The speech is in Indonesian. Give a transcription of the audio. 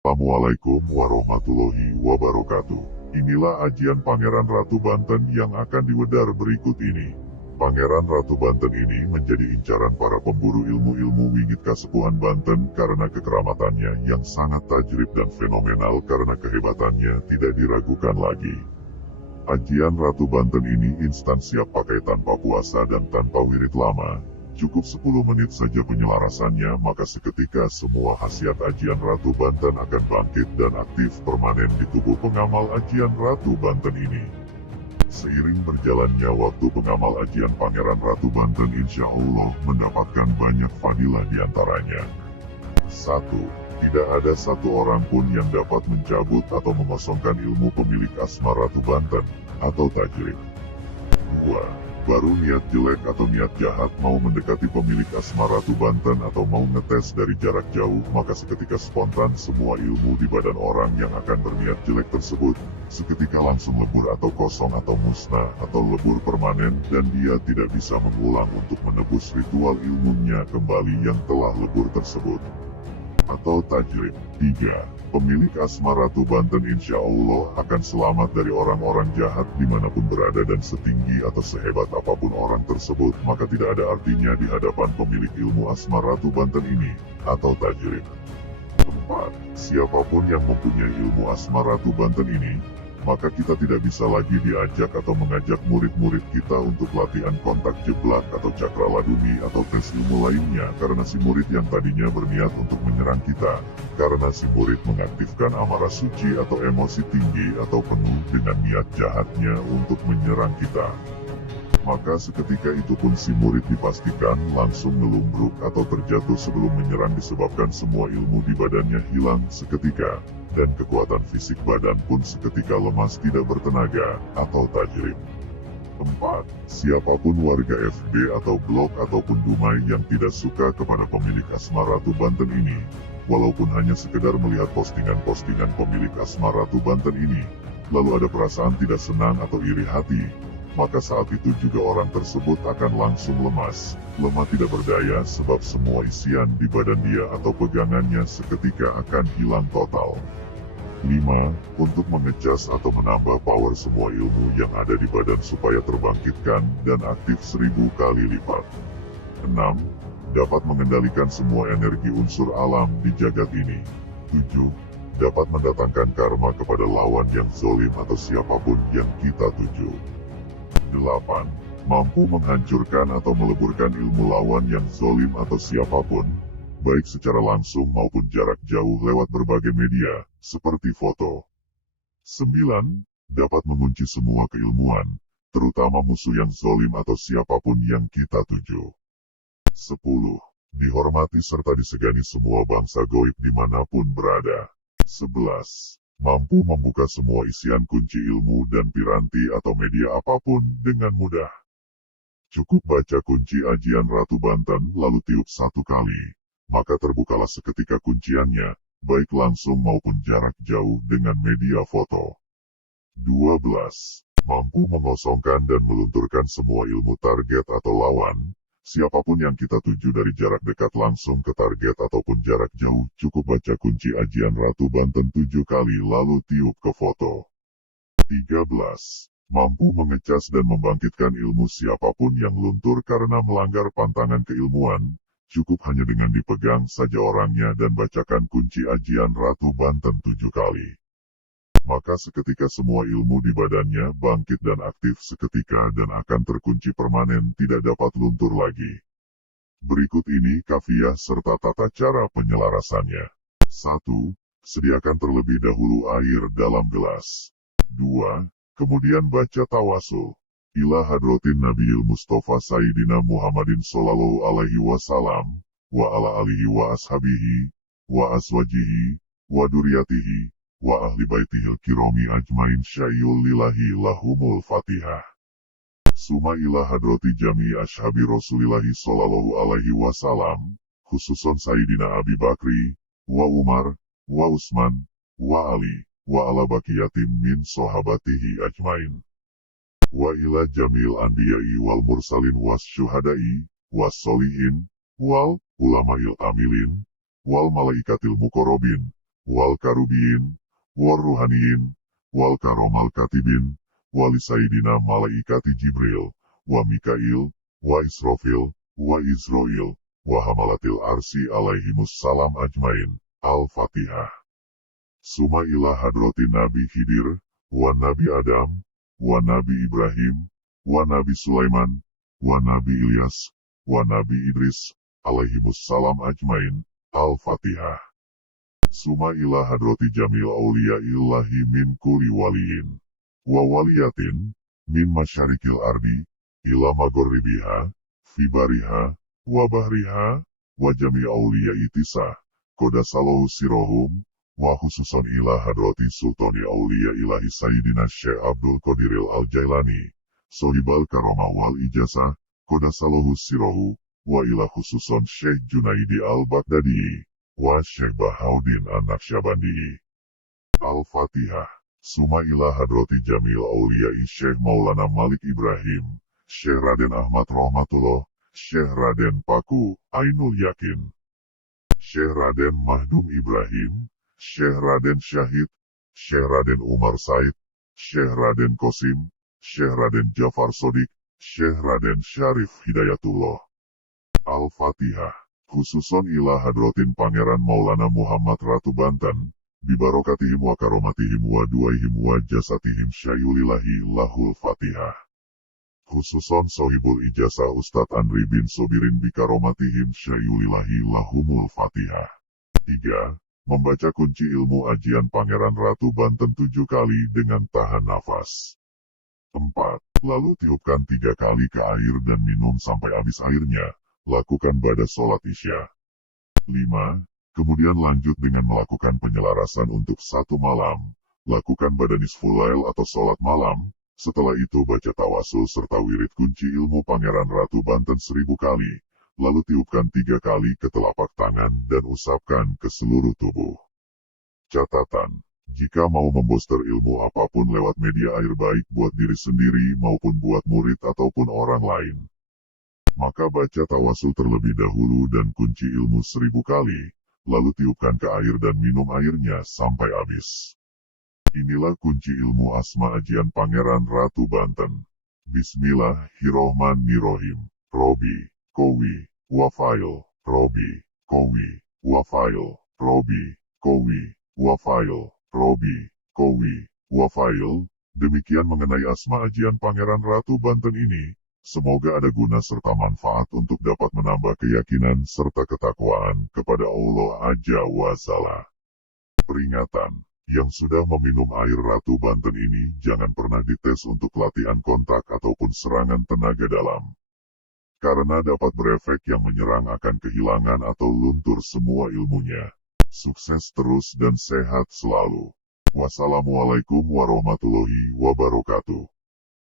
Assalamualaikum warahmatullahi wabarakatuh. Inilah ajian Pangeran Ratu Banten yang akan diwedar berikut ini. Pangeran Ratu Banten ini menjadi incaran para pemburu ilmu-ilmu wingit Kasepuhan Banten karena kekeramatannya yang sangat tajrib dan fenomenal karena kehebatannya tidak diragukan lagi. Ajian Ratu Banten ini instan siap pakai tanpa puasa dan tanpa wirid lama. Cukup 10 menit saja penyelarasannya, maka seketika semua khasiat ajian Ratu Banten akan bangkit dan aktif permanen di tubuh pengamal ajian Ratu Banten ini. Seiring berjalannya waktu, pengamal ajian Pangeran Ratu Banten insya Allah mendapatkan banyak fadilah diantaranya. 1. Tidak ada satu orang pun yang dapat mencabut atau mengosongkan ilmu pemilik Asma Ratu Banten, atau tajrib. 2. Baru niat jelek atau niat jahat mau mendekati pemilik Asma Ratu Banten atau mau ngetes dari jarak jauh, maka seketika spontan semua ilmu di badan orang yang akan berniat jelek tersebut seketika langsung lebur atau kosong atau musnah atau lebur permanen, dan dia tidak bisa mengulang untuk menebus ritual ilmunya kembali yang telah lebur tersebut. Atau tajrib. 3. Pemilik Asma Ratu Banten insya Allah akan selamat dari orang-orang jahat dimanapun berada, dan setinggi atau sehebat apapun orang tersebut, maka tidak ada artinya di hadapan pemilik ilmu Asma Ratu Banten ini, atau tajrib. 4. Siapapun yang mempunyai ilmu Asma Ratu Banten ini, maka kita tidak bisa lagi diajak atau mengajak murid-murid kita untuk latihan kontak jeblak atau cakra laduni atau tes ilmu lainnya, karena si murid yang tadinya berniat untuk menyerang kita, karena si murid mengaktifkan amarah suci atau emosi tinggi atau penuh dengan niat jahatnya untuk menyerang kita, maka seketika itu pun si murid dipastikan langsung melumbruk atau terjatuh sebelum menyerang, disebabkan semua ilmu di badannya hilang seketika, dan kekuatan fisik badan pun seketika lemas tidak bertenaga, atau tajrib. 4. Siapapun warga FB atau blog ataupun Dumai yang tidak suka kepada pemilik Asma Ratu Banten ini, walaupun hanya sekedar melihat postingan-postingan pemilik Asma Ratu Banten ini, lalu ada perasaan tidak senang atau iri hati, maka saat itu juga orang tersebut akan langsung lemas, lemah tidak berdaya, sebab semua isian di badan dia atau pegangannya seketika akan hilang total. 5. Untuk mengecas atau menambah power semua ilmu yang ada di badan supaya terbangkitkan dan aktif 1000 kali lipat. 6. Dapat mengendalikan semua energi unsur alam di jagat ini. 7. Dapat mendatangkan karma kepada lawan yang zolim atau siapapun yang kita tuju. 8. Mampu menghancurkan atau meleburkan ilmu lawan yang zolim atau siapapun, baik secara langsung maupun jarak jauh lewat berbagai media, seperti foto. 9. Dapat mengunci semua keilmuan, terutama musuh yang zolim atau siapapun yang kita tuju. 10. Dihormati serta disegani semua bangsa goib dimanapun berada. 11. Mampu membuka semua isian kunci ilmu dan piranti atau media apapun dengan mudah. Cukup baca kunci ajian Ratu Banten lalu tiup 1 kali, maka terbukalah seketika kunciannya, baik langsung maupun jarak jauh dengan media foto. 12. Mampu mengosongkan dan melunturkan semua ilmu target atau lawan, siapapun yang kita tuju dari jarak dekat langsung ke target ataupun jarak jauh, cukup baca kunci ajian Ratu Banten 7 kali lalu tiup ke foto. 13. Mampu mengecas dan membangkitkan ilmu siapapun yang luntur karena melanggar pantangan keilmuan, cukup hanya dengan dipegang saja orangnya dan bacakan kunci ajian Ratu Banten 7 kali. Maka seketika semua ilmu di badannya bangkit dan aktif seketika dan akan terkunci permanen, tidak dapat luntur lagi. Berikut ini kafiah serta tata cara penyelarasannya. 1. Sediakan terlebih dahulu air dalam gelas. 2. Kemudian baca tawasul ila hadrotin Nabiil Mustafa Sayyidina Muhammadin Sallallahu Alaihi Wasallam, wa ala alihi wa ashabihi, wa aswajihi, wa duriyatihi, wa ahli baitihil kirami ajmain syai'ul lillahi lahumul fatihah. Suma ila hadroti jami ashabi Rasulillahi Sallallahu Alaihi Wasallam, khususon Sayyidina Abi Bakri, wa Umar, wa Usman, wa Ali, wa ala baqiyatim min sahabatihi ajmain. Wa ila jamil anbiya'i wal mursalin was syuhada'i, was solihin, wal ulama'il amilin, wal malaikatil mukorobin, wal karubiyin, wal ruhaniyin, wal karomal katibin, wali sayyidina malaikati Jibril, wa Mikail, wa Israfil, wa Izrail, wa hamalatil arsi alaihimus salam ajmain. Al-Fatihah. Suma ila hadrati Nabi Khidir, wa Nabi Adam, wa Nabi Ibrahim, wa Nabi Sulaiman, wa Nabi Ilyas, wa Nabi Idris, alaihimus salam ajmain. Al-Fatihah. Suma ila hadrati jamil awliya illahi min kulli waliyin, wa waliyatin, min masyarikil ardi, ila magorribiha, fibariha, wa bahriha, wa jami awliya itisa, kodasalahu sirohum, wa khususan ila hadrati sultani awliya ilahi sayyidina Syekh Abdul Qadiril Al-Jailani, sohibal karomah wal ijazah, kodasalahu sirohu, wa ila khususan Syekh Junaidi Al-Baghdadi, wa Syekh Bahauddin An-Naqsyabandi. Al-Fatihah. Suma ila hadrati jamil awliya'i Syekh Maulana Malik Ibrahim, Syekh Raden Ahmad Rahmatullah, Syekh Raden Paku Ainul Yakin, Syekh Raden Mahdum Ibrahim, Syekh Raden Syahid, Syekh Raden Umar Said, Syekh Raden Qasim, Syekh Raden Jafar Sodik, Syekh Raden Syarif Hidayatullah. Al-Fatihah. Khususon ila hadratin Pangeran Maulana Muhammad Ratu Banten, bibarokatihim wa karomatihim wa duaihim wa jasatihim syayulillahi lahul Fatihah. Khususon sohibul ijazah Ustadz Andri bin Sobirin bikaromatihim syayulillahi lahumul Fatihah. 3. Membaca kunci ilmu ajian Pangeran Ratu Banten 7 kali dengan tahan nafas. 4. Lalu tiupkan 3 kali ke air dan minum sampai habis airnya. Lakukan pada sholat isya. 5. Kemudian lanjut dengan melakukan penyelarasan untuk 1 malam. Lakukan pada nisful lail atau sholat malam. Setelah itu baca tawasul serta wirid kunci ilmu Pangeran Ratu Banten 1000 kali. Lalu tiupkan 3 kali ke telapak tangan dan usapkan ke seluruh tubuh. Catatan. Jika mau memboster ilmu apapun lewat media air baik buat diri sendiri maupun buat murid ataupun orang lain, maka baca tawasul terlebih dahulu dan kunci ilmu 1000 kali, lalu tiupkan ke air dan minum airnya sampai habis. Inilah kunci ilmu asma ajian Pangeran Ratu Banten. Bismillahirrohmanirrohim. Robi, Kowi, Wafail, Robi, Kowi, Wafail, Robi, Kowi, Wafail, Robi, Kowi, Wafail. Demikian mengenai asma ajian Pangeran Ratu Banten ini. Semoga ada guna serta manfaat untuk dapat menambah keyakinan serta ketakwaan kepada Allah Azza wa Jalla. Peringatan, yang sudah meminum air Ratu Banten ini jangan pernah dites untuk latihan kontak ataupun serangan tenaga dalam. Karena dapat berefek yang menyerang akan kehilangan atau luntur semua ilmunya. Sukses terus dan sehat selalu. Wassalamualaikum warahmatullahi wabarakatuh.